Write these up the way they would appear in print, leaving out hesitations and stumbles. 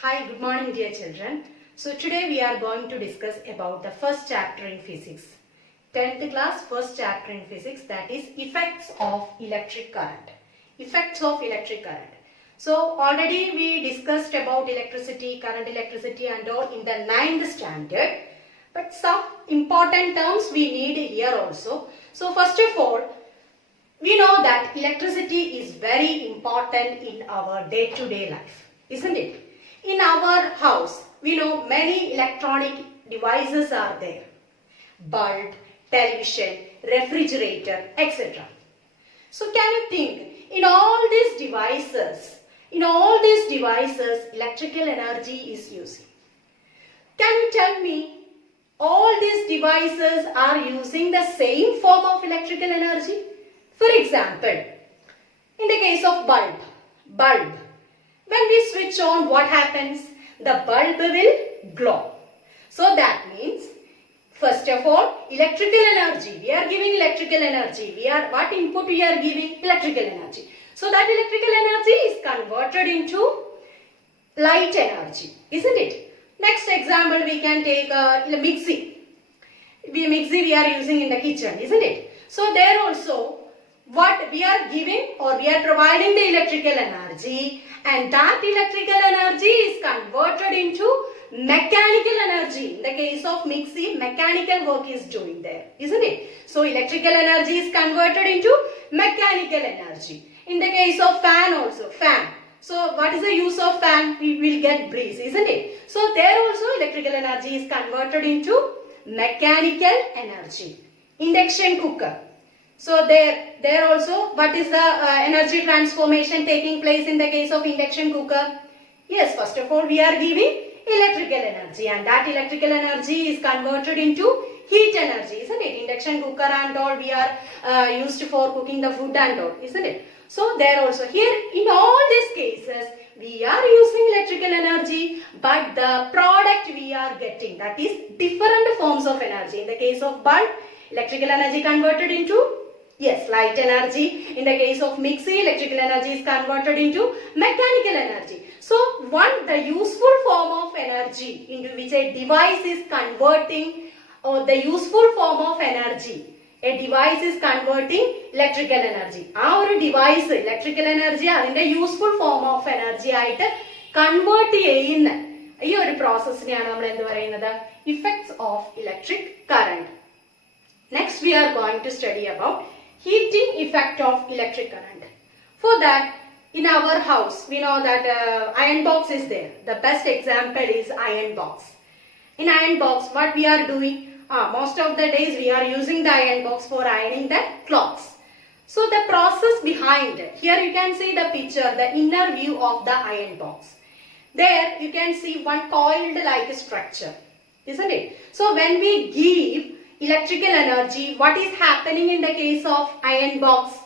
Hi, good morning dear children. So today we are going to discuss about the first chapter in physics. 10th class first chapter in physics, that is effects of electric current. Effects of electric current. So already we discussed about electricity, current, electricity and all in the 9th standard. But some important terms we need here also. So first of all, we know that electricity is very important in our day-to-day life, isn't it? In our house, we know many electronic devices are there. Bulb, television, refrigerator, etc. So can you think, in all these devices, electrical energy is using. Can you tell me, all these devices are using the same form of electrical energy? For example, in the case of bulb, when we switch on, what happens? The bulb will glow. So that means, first of all, electrical energy. We are giving electrical energy. What input we are giving? Electrical energy. So that electrical energy is converted into light energy, isn't it? Next example, we can take a mixie. Mixie we are using in the kitchen, isn't it? So there also, what we are giving or we are providing the electrical energy, and that electrical energy is converted into mechanical energy. In the case of mixie, mechanical work is doing there, isn't it? So electrical energy is converted into mechanical energy. In the case of fan also, fan. So what is the use of fan? We will get breeze, isn't it? So there also electrical energy is converted into mechanical energy. Induction cooker. So there also, what is the energy transformation taking place in the case of induction cooker? Yes, first of all, we are giving electrical energy, and that electrical energy is converted into heat energy, isn't it? Induction cooker and all we are used for cooking the food and all, isn't it? So there also, here in all these cases, we are using electrical energy, but the product we are getting, that is different forms of energy. In the case of bulb, electrical energy converted into light energy. In the case of mixie, electrical energy is converted into mechanical energy. So the useful form of energy into which a device is converting, or the useful form of energy, a device is converting electrical energy. Our device, electrical energy, in the useful form of energy, convert this process effects of electric current. Next, we are going to study about heating effect of electric current. For that, in our house, we know that iron box is there. The best example is iron box. In iron box, what we are doing? Most of the days we are using the iron box for ironing the clothes. So the process behind, here you can see the picture, the inner view of the iron box. There you can see one coiled like structure, isn't it? So when we give electrical energy, what is happening in the case of iron box?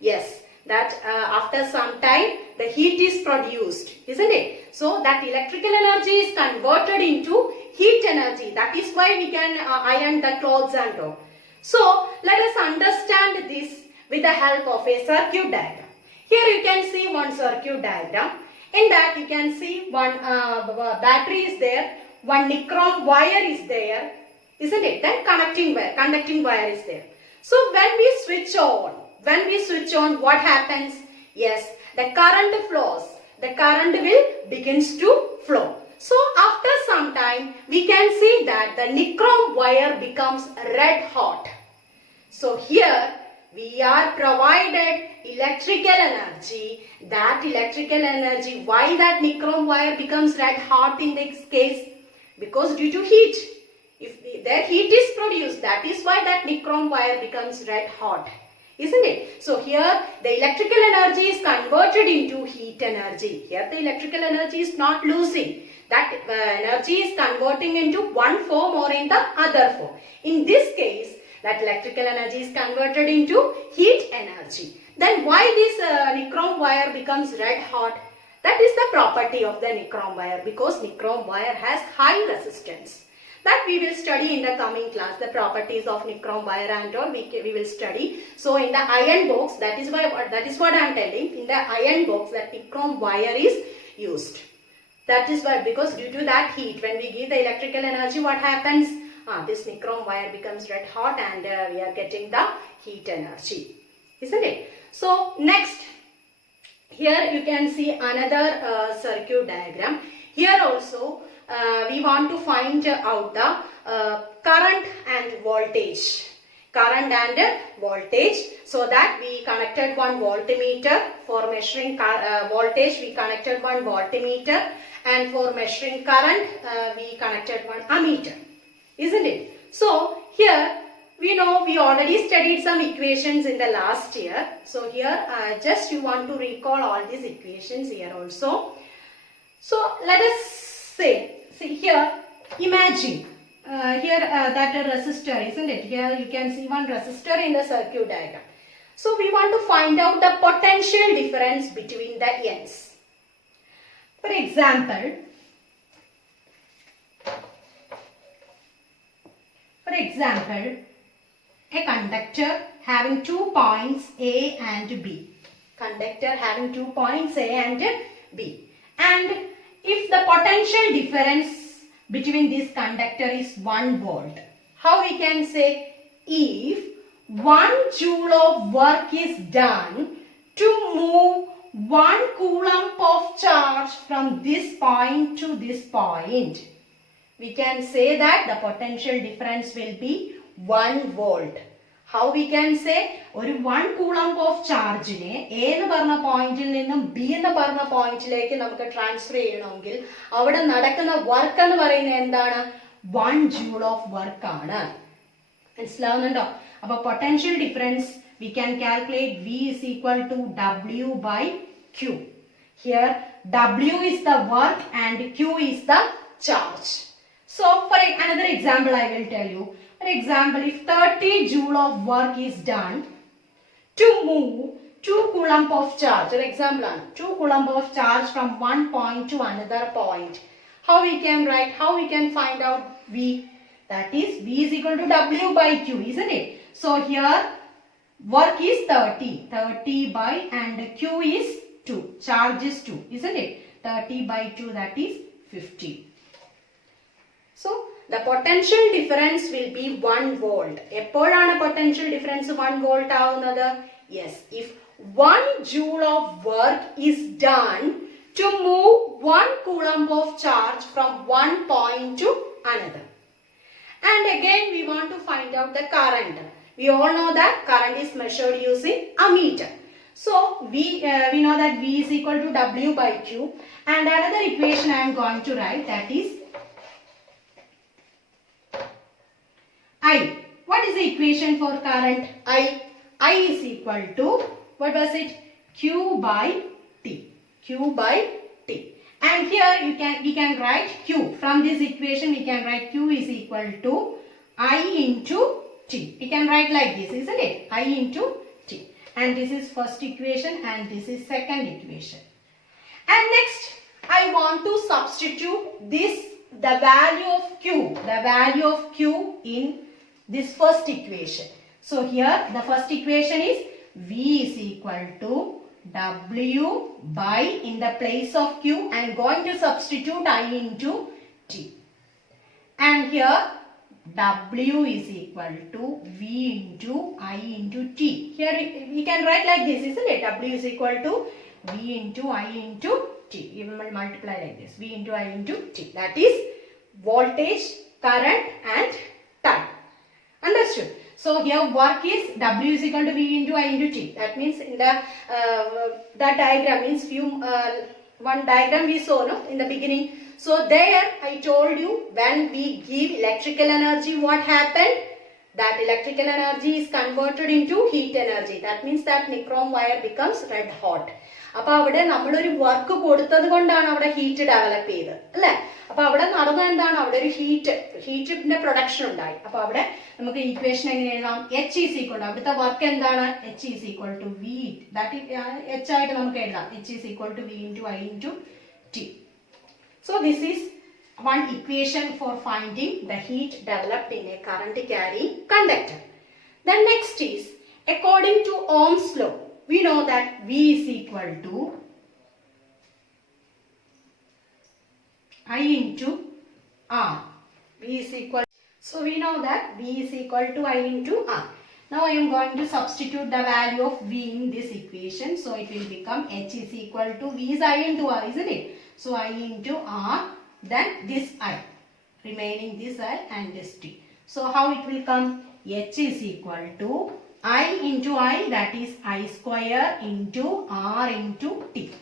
Yes, that after some time the heat is produced, isn't it? So that electrical energy is converted into heat energy. That is why we can iron the clothes and all. So let us understand this with the help of a circuit diagram. Here you can see one circuit diagram. In that you can see one battery is there, one nichrome wire is there, isn't it? Then conducting wire is there. So when we switch on, what happens? Yes, the current flows. The current will begins to flow. So after some time, we can see that the nichrome wire becomes red hot. So here we are provided electrical energy. That electrical energy, why that nichrome wire becomes red hot in this case? Because due to heat. If their heat is produced, that is why that nichrome wire becomes red hot, isn't it? So here the electrical energy is converted into heat energy. Here the electrical energy is not losing. That energy is converting into one form or in the other form. In this case, that electrical energy is converted into heat energy. Then why this nichrome wire becomes red hot? That is the property of the nichrome wire, because nichrome wire has high resistance. That we will study in the coming class, the properties of nichrome wire and all we will study. So in the iron box, that is what I am telling. In the iron box, that nichrome wire is used. That is why, because due to that heat, when we give the electrical energy, what happens? This nichrome wire becomes red hot and we are getting the heat energy, isn't it? So next, here you can see another circuit diagram. Here also we want to find out the current and voltage. Current and voltage, so that we connected one voltmeter for measuring voltage. We connected one voltmeter, and for measuring current we connected one ammeter, isn't it? So here we know we already studied some equations in the last year. So here just you want to recall all these equations here also. So let us see here, imagine here that a resistor, isn't it? Here you can see one resistor in the circuit diagram. So we want to find out the potential difference between the ends. For example, a conductor having 2 points A and B. Conductor having 2 points A and B. And if the potential difference between this conductor is 1 volt. How we can say? If 1 joule of work is done to move 1 coulomb of charge from this point to this point, we can say that the potential difference will be 1 volt. How we can say? ഒരു 1 coulomb of charge നെ A എന്ന് പറഞ്ഞ പോയിന്റിൽ നിന്നും B എന്ന് പറഞ്ഞ പോയിന്റിലേക്ക് നമുക്ക് ട്രാൻസ്ഫർ ചെയ്യണമെങ്കിൽ അവിടെ നടക്കുന്ന വർക്ക് എന്ന് പറയുന്നത് എന്താണ്? 1 joule of work ആണ്. മനസ്സിലാവുന്നുണ്ടോ? അപ്പോൾ potential difference we can calculate V is equal to W by Q. Here W is the work and Q is the charge. So for another example I will tell you. For example, if 30 joule of work is done to move 2 coulomb of charge, for example, 2 coulomb of charge from one point to another point. How we can write? How we can find out V? That is V is equal to W by Q, isn't it? So here work is 30 by and Q is 2, charge is 2, isn't it? 30 by 2, that is 50. So the potential difference will be 1 volt. എപ്പോഴാണ് potential difference 1 volt ആവുന്നത്? Yes, if 1 joule of work is done to move 1 coulomb of charge from one point to another. And again we want to find out the current. We all know that current is measured using ammeter. So we know that V is equal to W by Q. And another equation I am going to write, that is I. What is the equation for current? I is equal to, what was it? Q by T. Q by T. And here we can write Q. From this equation we can write Q is equal to I into T. We can write like this, isn't it? I into T. And this is first equation and this is second equation. And next I want to substitute the value of Q in this first equation. So here the first equation is V is equal to W by, in the place of Q I am going to substitute I into T. And here W is equal to V into I into T. Here we can write like this, isn't it? W is equal to V into I into T. We will multiply like this. V into I into T. That is voltage, current and time. Understood? So here work is W is equal to V into I into T. That means in the that diagram means one diagram we saw in the beginning. So there I told you when we give electrical energy, what happened? That electrical energy is converted into heat energy. That means that nichrome wire becomes red hot. അപ്പോൾ അവിടെ നമ്മളൊരു work കൊടുത്തത് കൊണ്ടാണ് അവിടെ heat develop ചെയ്തത്, അല്ലേ? അപ്പോൾ അവിടെ നടന്നത് എന്താണ്? അവിടെ ഒരു ഹീറ്റിന്റെ പ്രൊഡക്ഷൻ ഉണ്ടായി. അപ്പോൾ അവിടെ നമുക്ക് ഈക്വേഷൻ എങ്ങനെ എഴുതാം? H is equal to, അവിടുത്തെ വർക്ക് എന്താണ്? H is equal to V. That H ആയിട്ട് നമുക്ക് എഴുതാം. H is equal to V into I into T. So this is one equation for finding the heat developed in a current carrying conductor. The next is, according to Ohm's law, we know that V is equal to I into R. V is equal. So we know that V is equal to I into R. Now I am going to substitute the value of V in this equation. So it will become H is equal to V is I into R, isn't it? So I into R, then this I. Remaining this I and this T. So how it will come? H is equal to I into I, that is I square into R into T.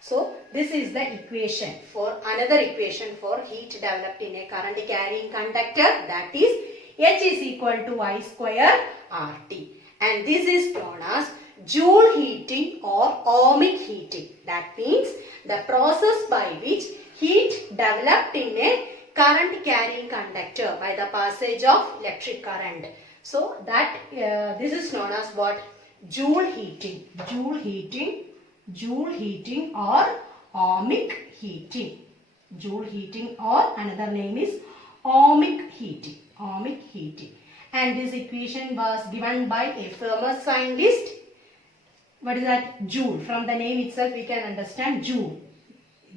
So this is the equation for another equation for heat developed in a current carrying conductor, that is H is equal to I square RT, and this is known as Joule heating or ohmic heating. That means the process by which heat developed in a current carrying conductor by the passage of electric current. So that this is known as what? Joule heating. Joule heating. Joule heating or ohmic heating. Joule heating, or another name is ohmic heating. Ohmic heating. And this equation was given by a famous scientist. What is that? Joule. From the name itself we can understand Joule.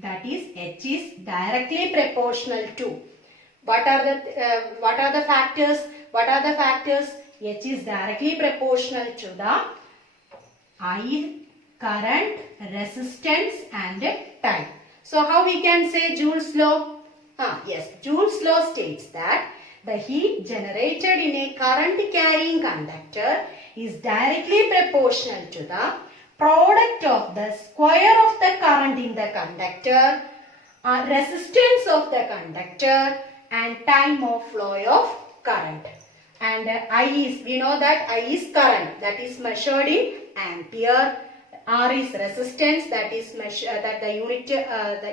That is, H is directly proportional to. What are the factors? What are the factors? H is directly proportional to the I, current, resistance and time. So how we can say Joule's law? Yes, Joule's law states that the heat generated in a current carrying conductor is directly proportional to the product of the square of the current in the conductor, resistance of the conductor and time of flow of current. And I is, we know that I is current, that is measured in ampere. R is resistance, that is the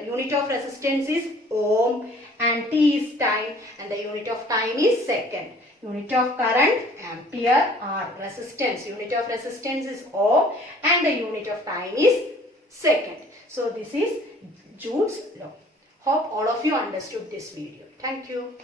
unit of resistance is ohm, and T is time, and the unit of time is second. Unit of current ampere, R resistance, unit of resistance is ohm, and the unit of time is second. So this is Joule's law. Hope all of you understood this video. Thank you.